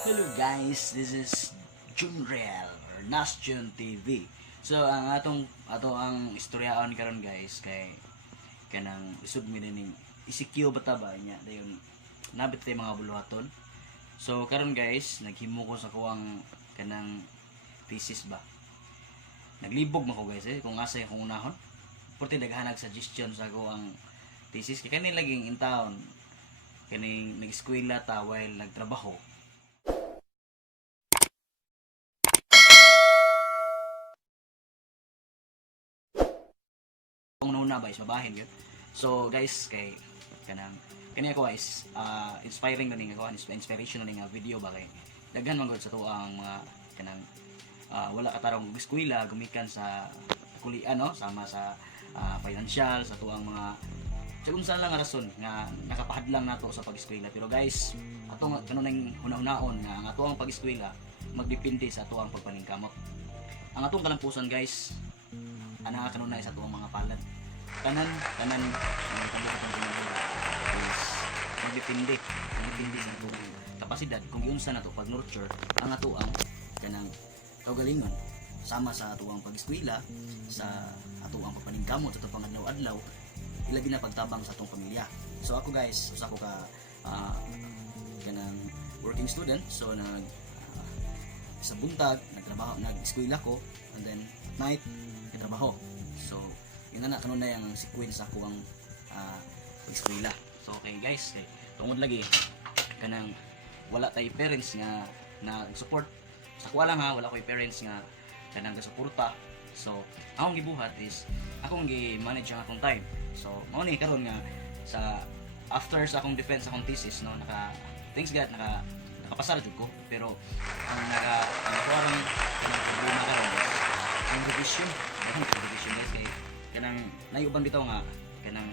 Hello guys, this is Junrel or Nasjun TV. So ang ang istoryaon karon guys kay kanang isud mi ning ECQ bata ba niya dayon nabit tay mga buluhaton. So karon guys, naghimo ko sa kuwang kanang thesis ba. Naglibog man ko guys kung asa akong unahon. Porte daghanag suggestion sa kuwang thesis kay kaning laging in town kaning nag-eskwela ta while nagtrabaho. Kung nauna ba is mabahin yun. So guys, kanang kani ako is inspiring na ning ako, inspiration na ning video ba kay daghan man gud sa to ang mga kanang wala katarong eskwela gumikan sa kulian no, sama sa financial sa tuang mga sa kung saan lang nga rason nga nakapahadlang nato sa pag-eskwela. Pero guys, atong kanunay hunahunahon nga ang ato ang pag-eskwela magdepende sa ato ang pagpaningkamot. Ang atong kalampusan guys, ana kanunay sa tuang mga palad kanan ang kabuhaton ginagawa is magdepende sa tuang kapasidad kung giunsa nato pag nurture ang ato ang kanang kaugalingon sama sa ato ang pag-eskwela, sa ato ang pagpaningkamot sa ato pangadlaw-adlaw, ilabi na pagtabang sa atong pamilya. So ako guys, usa ko ka kanang working student, so sa buntag nagtrabaho, nag-eskwela ko, and then night nagtrabaho. So yun na kanunay ang sequence ako ang eskwela. So okay guys, tungod lagi kanang wala tay parents nga na support sa kuwa lang ha, wala ko'y parents nga kanang gasuporta. So akong gibuhat is akong gi-manage ang akong time. So mao ni karon nga sa after sa akong defense akong thesis no, thanks God nakapasar jud ko, pero ang nakakuarang kanang problema karon is ang revision guys kay kanang nayuban bitaw nga kanang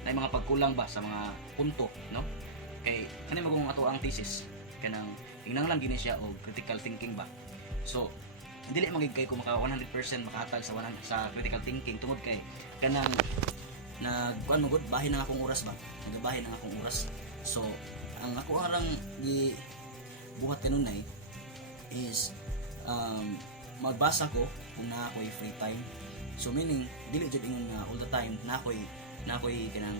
nay mga pagkulang ba sa mga punto no, kay kani magong ato ang thesis kanang ingnan lang gini siya og critical thinking ba. So dili magig kay ko maka 100% makahatag sa critical thinking tungod kay kanang nagkuan mo gud bahin ang akong oras ba, nagabahin ang akong oras. So ang ako arang gi buhat kanunay is magbasa ko kung na ako'y free time. So meaning dili jud ingon nga all the time na ako'y kanang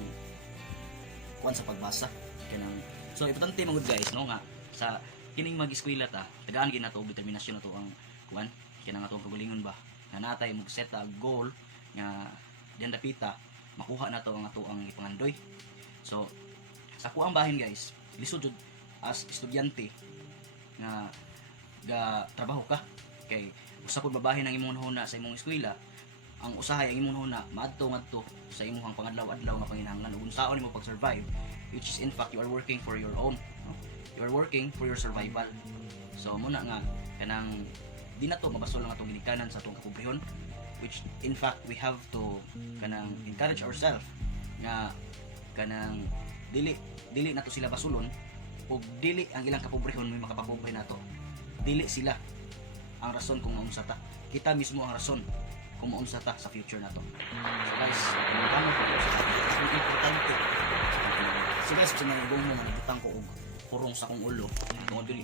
kuan sa pagbasa kanang. So importante man gud guys no nga sa kining mag-eskwela ta tagaan gyud nato determinasyon nato ang kuan kanang atong kagalingon ba nga natay mag set a goal nga diyan dapita makuha nato ang ato ang ipangandoy. So sa kuang bahin guys, lisod jud as estudyante nga ga trabaho ka kay usa pud babahin ang imong hunahuna sa imong eskwela, ang usahay ang imong hunahuna maadto sa imong pangadlaw-adlaw nga panginahanglan ug unsaon nimo pag-survive, which is in fact you are working for your own no? You are working for your survival. So muna nga kanang di na to mabasol lang atong ginikanan sa atong kapobrehon, which in fact we have to kanang encourage ourselves nga kanang dili nato sila basulon ug dili ang ilang kapobrehon may makapapobre nato. Dili sila ang rason kung maunsa ta, kita mismo ang rason kung maunsa ta sa future nato. So guys, kamo ko sa importante. So guys, sa mga igong mo manibutang ko og purong sa akong ulo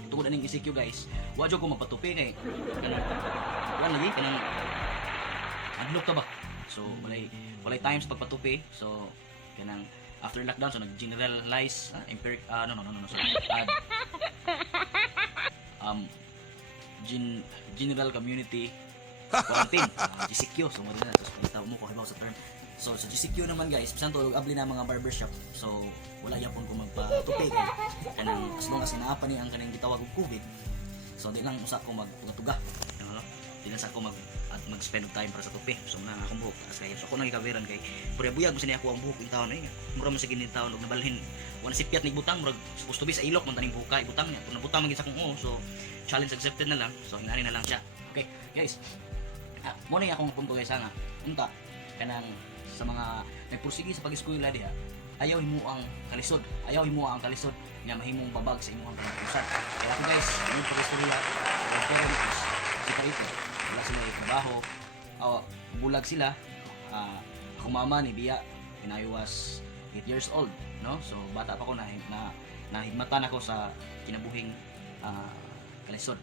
tungod aning ECQ guys, wa jud ko magpatupi kay kanang lagi kanang adlok ta ba. So walay times pagpatupi. So kanang after lockdown so nag-generalize empiric sorry. General community quarantine GCQ. So mo na to sa mo ko halimbawa sa term. So sa GCQ naman guys, bisan tulog abli na mga barbershop. So wala yapon ko magpatupi kay kanang as long as inaapa ni ang kanang gitawag og COVID. So di lang usa ko magtuga. Di lang sa ako mag-spend time para sa tupi. So muna akong buhok as kay so ako nang ikawiran kay buyag mo sini ako ang buhok in taon ay mura man sa gini taon og nabalhin wala sipyat ni butang murag supposed to be sa ilok man taning buhok ibutang niya kung nabutang man gid sa akong so challenge accepted na lang. So ingani na lang siya. Okay guys, mo na akong punto guys nga unta kanang sa mga nagpursige sa pag-eskwela diha, ayaw himo ang kalisod nga mahimong babag sa imong kalipusan. Kaya ako guys, yung pag-eskwela parents sila ito wala sila trabaho bulag sila. Ako mama ni Bia when I was 8 years old no, so bata pa ko na nahigmatan ako sa kinabuhing kalisod.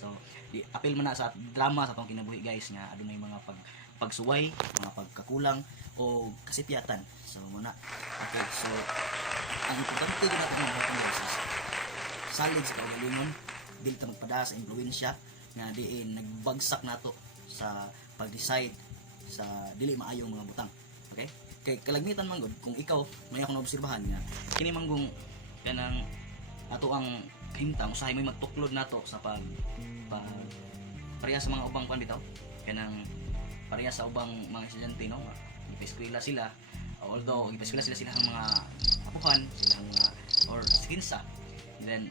So di apil man na sa drama sa atong kinabuhi guys nga adunay mga pagsuway, mga pagkakulang o kasipyatan. So muna. Okay, so ang importante gyud natin mga guys is salid sa kaugalingon, dili ta magpada sa impluwensya nga diin nagbagsak nato sa pag-decide sa dili maayong mga butang. Okay? Kay kalagmitan man gud kung ikaw may akong naobserbahan nga kini manggong kanang ato ang kahimtang usahay may magtuklod nato sa pag pareha sa mga ubang bitaw kanang pareha sa ubang mga estudyante no ipeskwela sila although ipeskwela sila silang mga apuhan silang mga or skinsa and then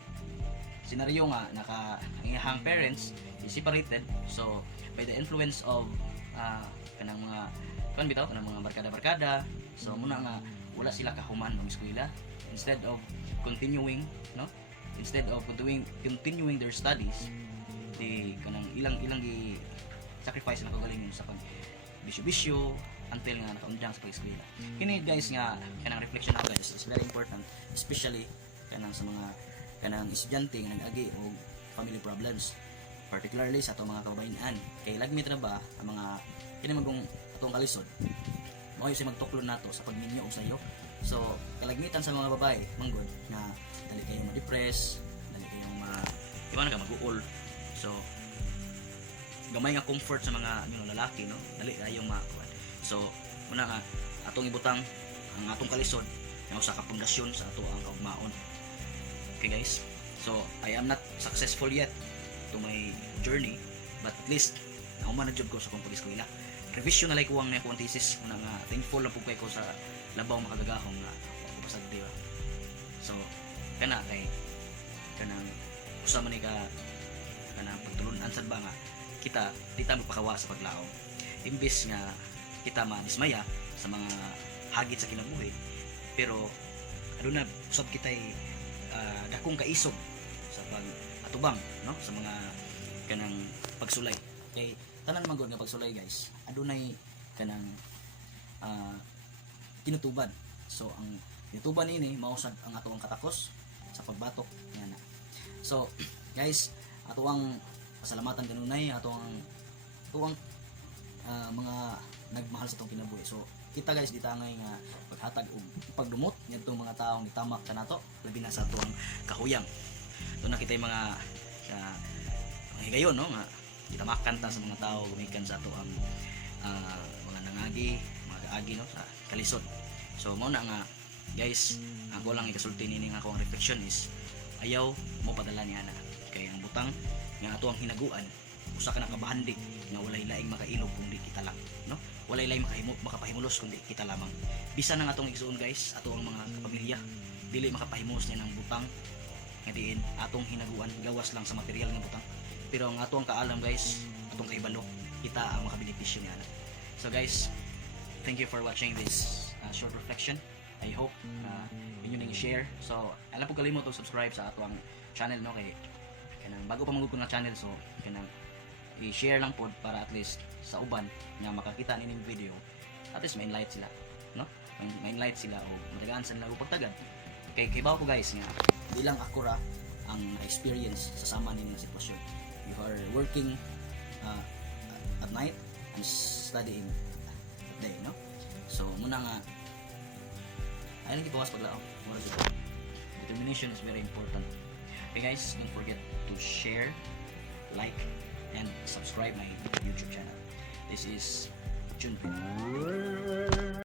senaryo nga ang iyang parents is separated so by the influence of kanang mga bitaw kanang mga barkada so muna nga wala sila kahuman ng eskwela instead of continuing continuing their studies di kanang ilang gi sacrifice na kagalingon sa pag bisyo until nga nakaundang sa pag-eskwela. Kini guys nga kanang reflection ako guys is very important especially kanang sa mga kanang estudyante nga nag-agi og family problems particularly sa atong mga kababayan kay lagmit na ba ang mga kini magong atong kalisod mao yung magtuklon nato sa pagminyo og sayo so kalagmitan sa mga babae manggod nga dali kayo ma-depress dali kayo di ba mag-uol so gamay nga comfort sa mga lalaki no dali kayo so muna nga atong ibutang ang atong kalisod nga usa ka pundasyon sa ato ang kaugmaon. Okay guys, so I am not successful yet to my journey but at least nauman na job ko sa kong pag-eskwela. Revision na like ko ang akong thesis muna nga thankful lang pug ko sa labaw makagagahong nga ako pasag diba. So kana kay kanang usa man ka kanang pagtulunan sad ba nga kita di ta magpakawa sa paglaom. Imbes nga kita manismaya sa mga hagit sa kinabuhi pero aduna usab kitay dakong kaisog sa pag-atubang no sa mga kanang pagsulay kay tanan man gud nga pagsulay guys adunay kanang tinutuban so ang tinutuban ini mausad ang ato ang katakos sa pagbatok nga na so guys ato ang pasalamatan kanunay ato ang mga nagmahal sa itong kinabuhi so kita guys ditangay nga paghatag og pagdumot ngadtong mga taong nitamak kanato labi na sa atong kahuyang so nakita yung mga higayon no nga itamakan ta sa mga tao gumikan sa ato ang mga nangagi mga kaagi no sa kalisod so mao na nga guys ako lang ikasulti nini nga akong reflection is ayaw mo padala niya na kay ang butang nga ato ang hinaguan usa ka nakabahandi nga walay laing makailog kundi kita lang no walay laing makapahimulos kundi kita lamang bisan ang atong igsuon guys ato ang mga pamilya dili makapahimulos niya ng butang nga diin atong hinaguan gawas lang sa material nga butang pero ang atong kaalam guys atong kahibalo kita ang makabenepisyo niya so guys thank you for watching this short reflection I hope inyo ning share so alam po kalimot og subscribe sa ato ang channel no kay kanang bago pa magud ko na channel so kanang i-share lang pod para at least sa uban nga makakita nining video at least ma-enlight sila no ma-enlight sila o madagaan sa nila pagtagad kay kibaw ko guys nga bilang ako ra ang experience sa sama ning sitwasyon you are working at night and studying at day no so muna nga ay lagi pawas paglaom determination is very important okay guys don't forget to share like and subscribe my YouTube channel. This is Junpin.